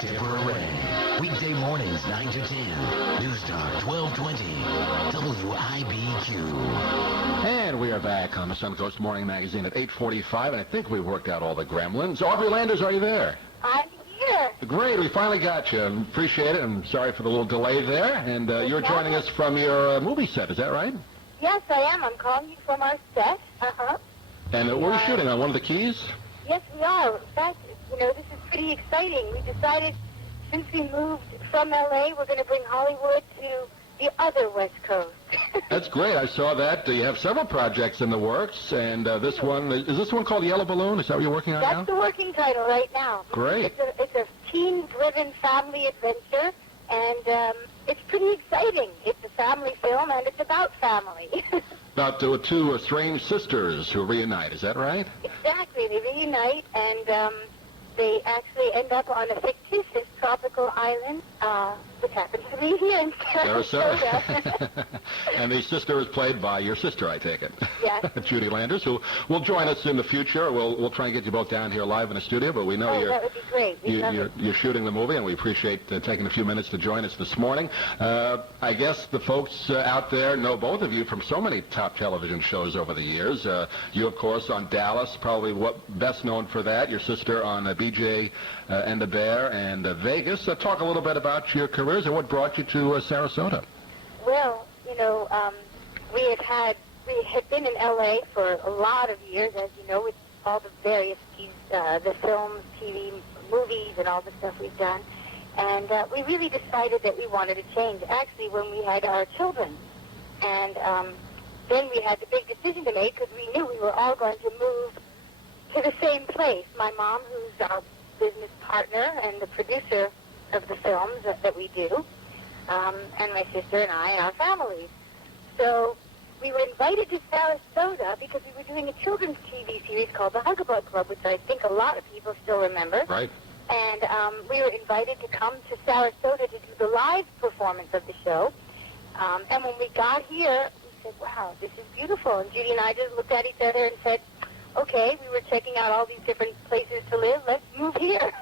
Tipper Array. Weekday mornings 9 to 10. News Talk 1220. WIBQ. And we are back on the Suncoast Morning Magazine at 8:45, and I think we've worked out all the gremlins. Audrey Landers, are you there? I'm here. Great, we finally got you. Appreciate it. I'm sorry for the little delay there. And you're joining us from your movie set, is that right? Yes, I am. I'm calling you from our set. Uh-huh. And where are you shooting, on one of the keys? Yes, we are. In fact, this is pretty exciting. We decided since we moved from L.A., we're going to bring Hollywood to the other West Coast. That's great. I saw that. You have several projects in the works, and this one, is this one called Yellow Balloon? Is that what you're working on now? That's the working title right now. Great. It's a teen-driven family adventure, and it's pretty exciting. It's a family film, and it's about family. About two estranged sisters who reunite, is that right? Exactly. They reunite, and they actually end up on a fictitious tropical island, which happens to be here in Sarasota. And the sister is played by your sister, I take it. Yes. Judy Landers, who will join us in the future. We'll try and get you both down here live in the studio, but we know that would be great. You're shooting the movie, and we appreciate taking a few minutes to join us this morning. I guess the folks out there know both of you from so many top television shows over the years. You, of course, on Dallas, probably best known for that. Your sister on BJ and the Bear and Vegas. Talk a little bit about your careers and what brought you to Sarasota. Well, we had been in L.A. for a lot of years, as you know, with all the various the films, TV, movies, and all the stuff we've done. And we really decided that we wanted to change, actually, when we had our children. And then we had the big decision to make, because we knew we were all going to move to the same place. My mom, who's our business partner and the producer of the films that we do, and my sister and I and our families. So we were invited to Sarasota because we were doing a children's TV series called The Hug-a-Bug Club, which I think a lot of people still remember. Right. And we were invited to come to Sarasota to do the live performance of the show. And when we got here, we said, wow, this is beautiful. And Judy and I just looked at each other and said, okay, we were checking out all these different places to live. Let's move here.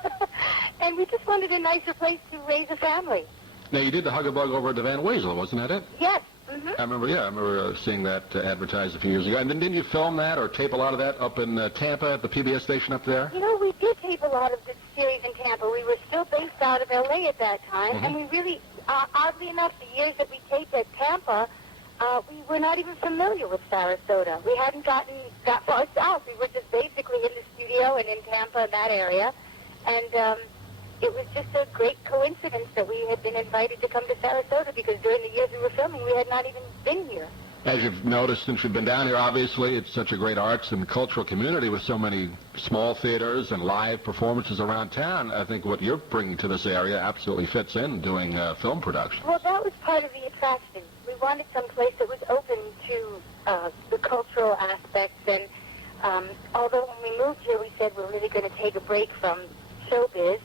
And we just wanted a nicer place to raise a family. Now, you did the Hug-a-Bug over at the Van Wezel, wasn't that it? Yes. Mm-hmm. I remember seeing that advertised a few years ago. And then didn't you film that or tape a lot of that up in Tampa at the PBS station up there? We did tape a lot of the series in Tampa. We were still based out of L.A. at that time. Mm-hmm. And we really, oddly enough, the years that we taped at Tampa, we were not even familiar with Sarasota. We hadn't gotten that far south. We were just basically in the studio and in Tampa, in that area. And it was just a great coincidence that we had been invited to come to Sarasota, because during the years we were filming, we had not even been here. As you've noticed since you've been down here, obviously, it's such a great arts and cultural community with so many small theaters and live performances around town. I think what you're bringing to this area absolutely fits in doing film production. Well, that was part of the attraction. We wanted some place that was open to the cultural aspects. And although when we moved here, we said we're really going to take a break from showbiz.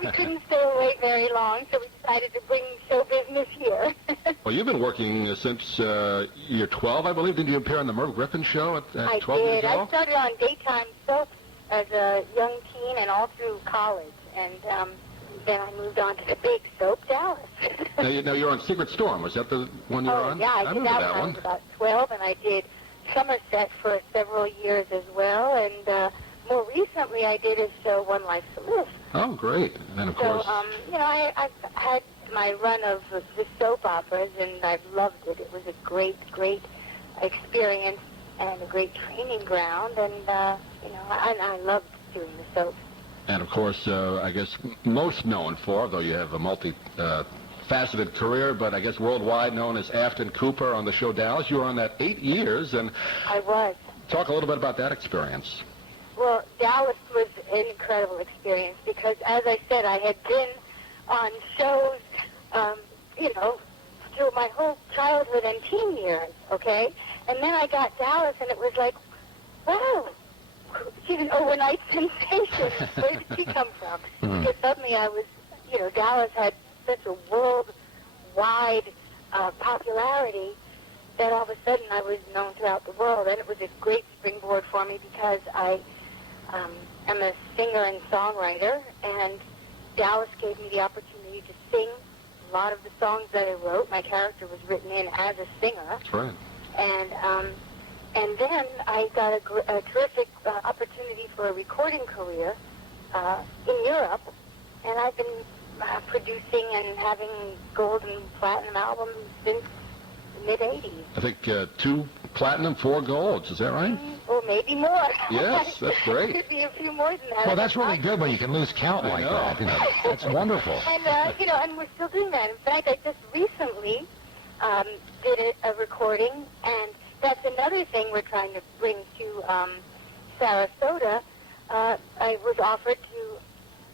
We couldn't stay away very long, so we decided to bring show business here. Well, you've been working since you're 12, I believe. Didn't you appear on the Merv Griffin show at 12 years old? I did. I started on daytime soaps as a young teen and all through college. And then I moved on to the big soap, Dallas. now, you're on Secret Storm. Was that the one you were on? Yeah, I did that when I was about 12, and I did Somerset for several years as well. And more recently, I did a show, One Life to Live. Oh, great. And then, of course... I've had my run of the soap operas, and I've loved it. It was a great, great experience and a great training ground, and, I loved doing the soap. And, of course, I guess most known for, though you have a multi-faceted career, but I guess worldwide known as Afton Cooper on the show Dallas. You were on that 8 years, and... I was. Talk a little bit about that experience. Well, Dallas was an incredible experience because, as I said, I had been on shows, through my whole childhood and teen years, okay? And then I got Dallas, and it was like, wow, she's an overnight sensation. Where did she come from? Because suddenly I was, Dallas had such a worldwide popularity that all of a sudden I was known throughout the world. And it was a great springboard for me because I am a singer and songwriter, and Dallas gave me the opportunity to sing a lot of the songs that I wrote. My character was written in as a singer. That's right. And then I got a terrific opportunity for a recording career in Europe, and I've been producing and having gold and platinum albums since the mid-'80s. I think 2 platinum, 4 golds. Is that right? Or maybe more. Yes, that's great. Could be a few more than that. Well, that's really good when you can lose count like that. You know, that's wonderful. And, and we're still doing that. In fact, I just recently did a recording, and that's another thing we're trying to bring to Sarasota. I was offered to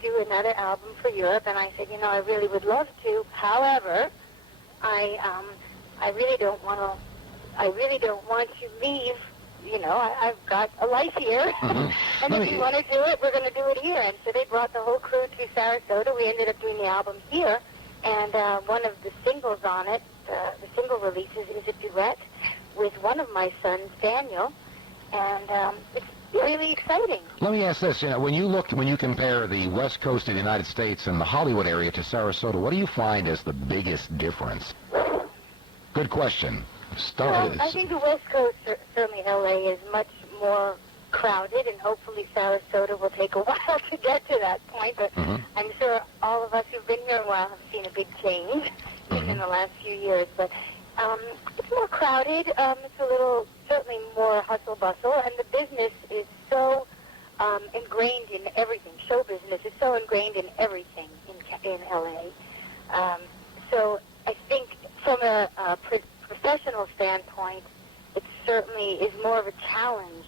do another album for Europe, and I said, I really would love to. However, I really don't want to leave. I've got a life here, and if you want to do it, we're going to do it here. And so they brought the whole crew to Sarasota. We ended up doing the album here, and one of the singles on it, the single releases, is a duet with one of my sons, Daniel, and it's really exciting. Let me ask this: when you compare the West Coast of the United States and the Hollywood area to Sarasota, what do you find as the biggest difference? Good question. I think the West Coast, certainly L.A., is much more crowded, and hopefully Sarasota will take a while to get to that point. But I'm sure all of us who've been here a while have seen a big change in the last few years. But it's more crowded. It's a little, certainly more hustle bustle, and the business is so ingrained in everything. Show business is so ingrained in everything in L.A. So I think from a professional standpoint, it certainly is more of a challenge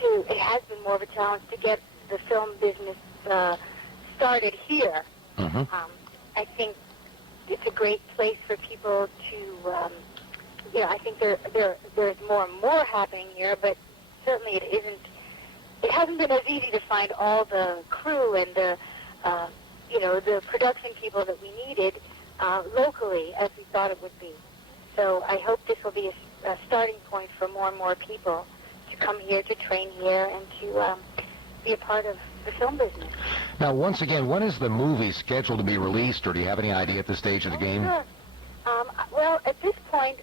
it has been more of a challenge to get the film business started here. I think it's a great place for people to, I think there's more and more happening here, but certainly it hasn't been as easy to find all the crew and the production people that we needed locally as we thought it would be. So I hope this will be a starting point for more and more people to come here, to train here, and to be a part of the film business. Now, once again, when is the movie scheduled to be released, or do you have any idea at this stage of the game? Sure. Well, at this point,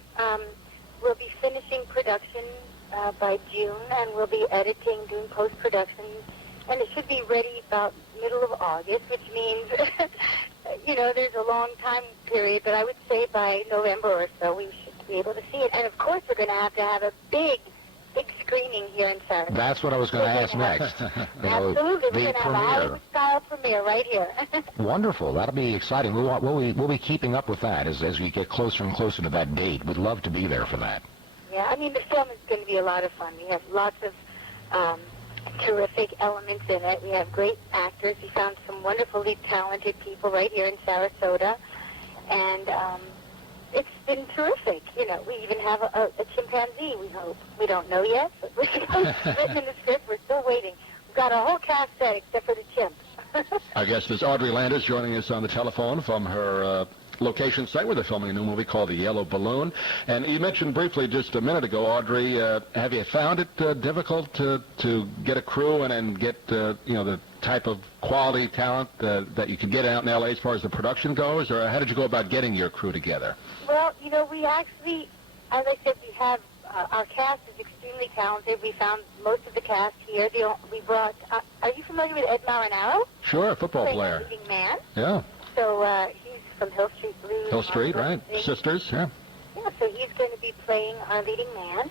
we'll be finishing production by June, and we'll be editing, doing post-production, and it should be ready about middle of August, which means, there's a long time period, but I would say by November or so we should be able to see it. And, of course, we're going to have a big screening here in Sarasota. That's what I was going to ask next. Absolutely. We're going to have a Hollywood-style premiere right here. Wonderful. That'll be exciting. We'll be keeping up with that as we get closer and closer to that date. We'd love to be there for that. Yeah, the film is going to be a lot of fun. We have lots of terrific elements in it. We have great actors. We found some wonderfully talented people right here in Sarasota, and it's been terrific. We even have a chimpanzee, we hope. We don't know yet, but it's written in the script. We're still waiting. We've got a whole cast set except for the chimp. Our guest is Audrey Landis, joining us on the telephone from her location site where they're filming a new movie called The Yellow Balloon. And you mentioned briefly just a minute ago, Audrey, have you found it difficult to get a crew and get the type of quality talent that you can get out in L.A. as far as the production goes, or how did you go about getting your crew together? Well, we actually, as I said, we have our cast is extremely talented. We found most of the cast here. We brought. Are you familiar with Ed Marinaro? Sure, football player. Leading man. Yeah. So he's from Hill Street Blues. Hill Street, right? Sisters, yeah. Yeah, so he's going to be playing our leading man,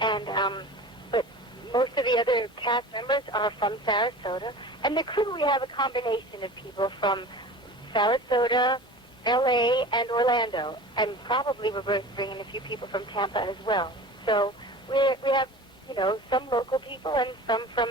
and but most of the other cast members are from Sarasota, and the crew, we have a combination of people from Sarasota, L.A., and Orlando, and probably we're bringing a few people from Tampa as well. So we have, some local people and some from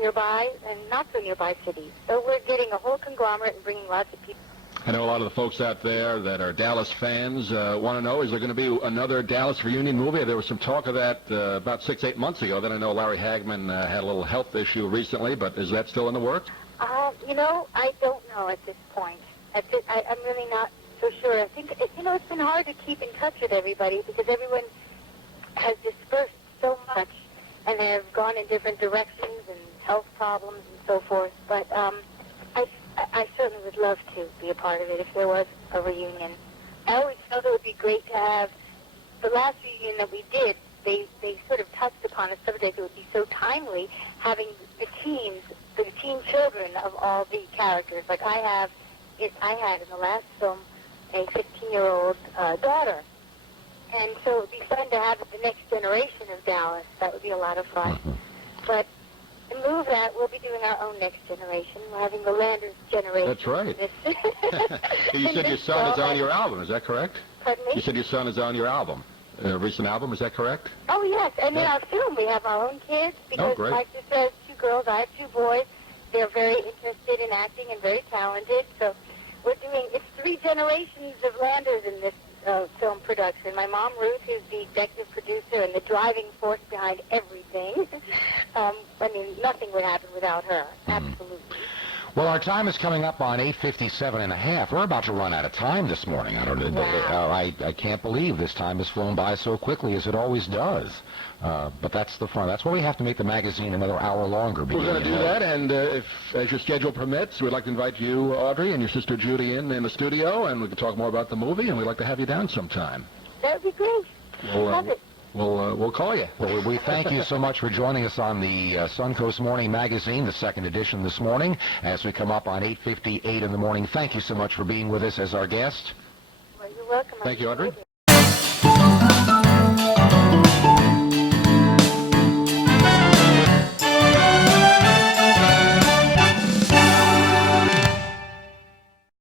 nearby and not so nearby cities. So we're getting a whole conglomerate and bringing lots of people. I know a lot of the folks out there that are Dallas fans want to know, is there going to be another Dallas reunion movie? There was some talk of that about 6-8 months ago. Then I know Larry Hagman had a little health issue recently, but is that still in the works? I don't know at this point. I'm really not so sure. I think, it's been hard to keep in touch with everybody because everyone has dispersed so much and have gone in different directions and health problems and so forth. But love to be a part of it if there was a reunion. I always felt it would be great to have the last reunion that we did. They sort of touched upon a subject that would be so timely, having the teen children of all the characters. Like I had in the last film a 15-year-old daughter. And so it would be fun to have the next generation of Dallas. That would be a lot of fun. Mm-hmm. But to move that, we'll be doing our own next generation. We're having the Landers generation. That's right. You said In your this son is film, on your album, is that correct? Pardon me? You said your son is on your album, recent album, is that correct? Oh, yes. And in our film, we have our own kids. Because great. my sister has 2 girls. I have 2 boys. They're very interested in acting and very talented. So we're doing, it's 3 generations of Landers in this film production. My mom, Ruth, is the executive producer and the driving force behind everything. I mean, nothing would happen without her. Absolutely. Well, our time is coming up on 8:57 and a half. We're about to run out of time this morning. I can't believe this time has flown by so quickly as it always does. But that's the fun. That's why we have to make the magazine another hour longer. We're going to do that, and if as your schedule permits, we'd like to invite you, Audrey, and your sister Judy in the studio, and we can talk more about the movie, and we'd like to have you down sometime. That would be great. Love it. We'll call you. Well, we thank you so much for joining us on the Suncoast Morning Magazine, the 2nd edition this morning, as we come up on 8:58 in the morning. Thank you so much for being with us as our guest. Well, you're welcome. Thank you, Audrey.